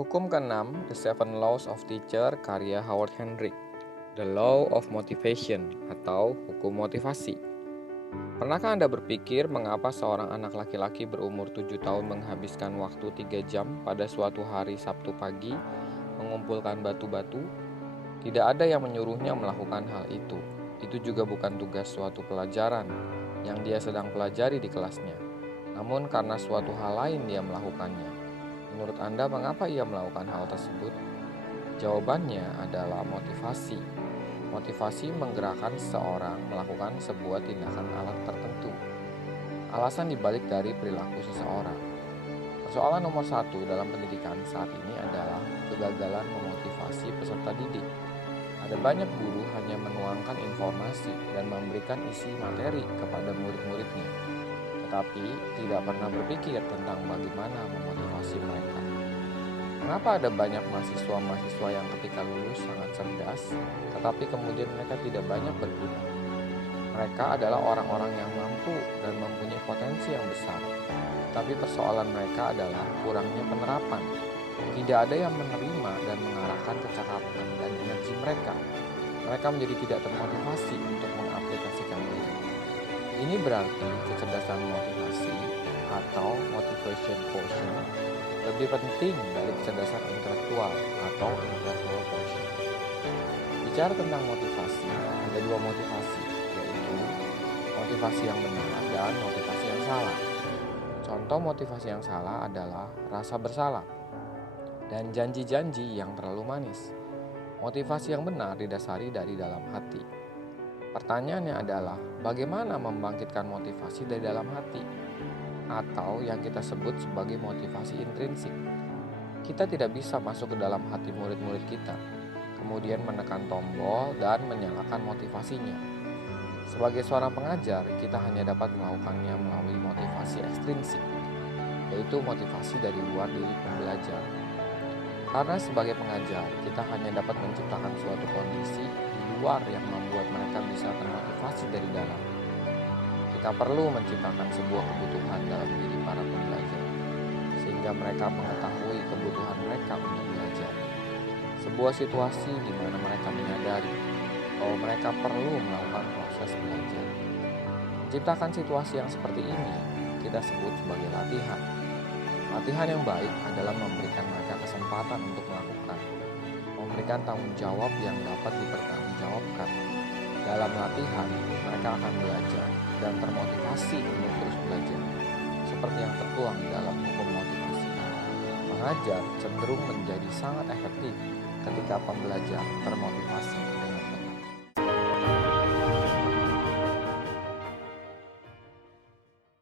Hukum keenam, The Seven Laws of Teacher, karya Howard Hendrick. The Law of Motivation atau hukum motivasi. Pernahkah Anda berpikir mengapa seorang anak laki-laki berumur 7 tahun menghabiskan waktu 3 jam pada suatu hari Sabtu pagi mengumpulkan batu-batu? Tidak ada yang menyuruhnya melakukan hal itu. Itu juga bukan tugas suatu pelajaran yang dia sedang pelajari di kelasnya. Namun karena suatu hal lain dia melakukannya. Menurut Anda, mengapa ia melakukan hal tersebut? Jawabannya adalah motivasi. Motivasi menggerakkan seseorang melakukan sebuah tindakan alat tertentu. Alasan dibalik dari perilaku seseorang. Persoalan nomor 1 dalam pendidikan saat ini adalah kegagalan memotivasi peserta didik. Ada banyak guru hanya menuangkan informasi dan memberikan isi materi kepada murid-muridnya, tetapi tidak pernah berpikir tentang bagaimana memotivasi mereka. Mengapa ada banyak mahasiswa-mahasiswa yang ketika lulus sangat cerdas, tetapi kemudian mereka tidak banyak berguna? Mereka adalah orang-orang yang mampu dan mempunyai potensi yang besar, tapi persoalan mereka adalah kurangnya penerapan. Tidak ada yang menerima dan mengarahkan kecakapan dan energi mereka. Mereka menjadi tidak termotivasi untuk mengaplikasikan diri. Ini berarti kecerdasan motivasi atau motivation quotient lebih penting dari kecerdasan intelektual atau intellectual quotient. Bicara tentang motivasi, ada dua motivasi, yaitu motivasi yang benar dan motivasi yang salah. Contoh motivasi yang salah adalah rasa bersalah dan janji-janji yang terlalu manis. Motivasi yang benar didasari dari dalam hati. Pertanyaannya adalah, bagaimana membangkitkan motivasi dari dalam hati? Atau yang kita sebut sebagai motivasi intrinsik. Kita tidak bisa masuk ke dalam hati murid-murid kita, kemudian menekan tombol dan menyalakan motivasinya. Sebagai seorang pengajar, kita hanya dapat melakukannya melalui motivasi ekstrinsik, yaitu motivasi dari luar diri pembelajar. Karena sebagai pengajar, kita hanya dapat menciptakan suatu kondisi di luar yang membuat mereka bisa termotivasi dari dalam. Kita perlu menciptakan sebuah kebutuhan dalam diri para pembelajar, sehingga mereka mengetahui kebutuhan mereka untuk belajar. Sebuah situasi di mana mereka menyadari bahwa mereka perlu melakukan proses belajar. Menciptakan situasi yang seperti ini kita sebut sebagai latihan. Latihan yang baik adalah memberikan mereka kesempatan untuk melakukan, memberikan tanggung jawab yang dapat dipertanggungjawabkan. Dalam latihan, mereka akan belajar dan termotivasi untuk terus belajar, seperti yang tertuang di dalam hukum motivasi. Mengajar cenderung menjadi sangat efektif ketika pembelajar termotivasi.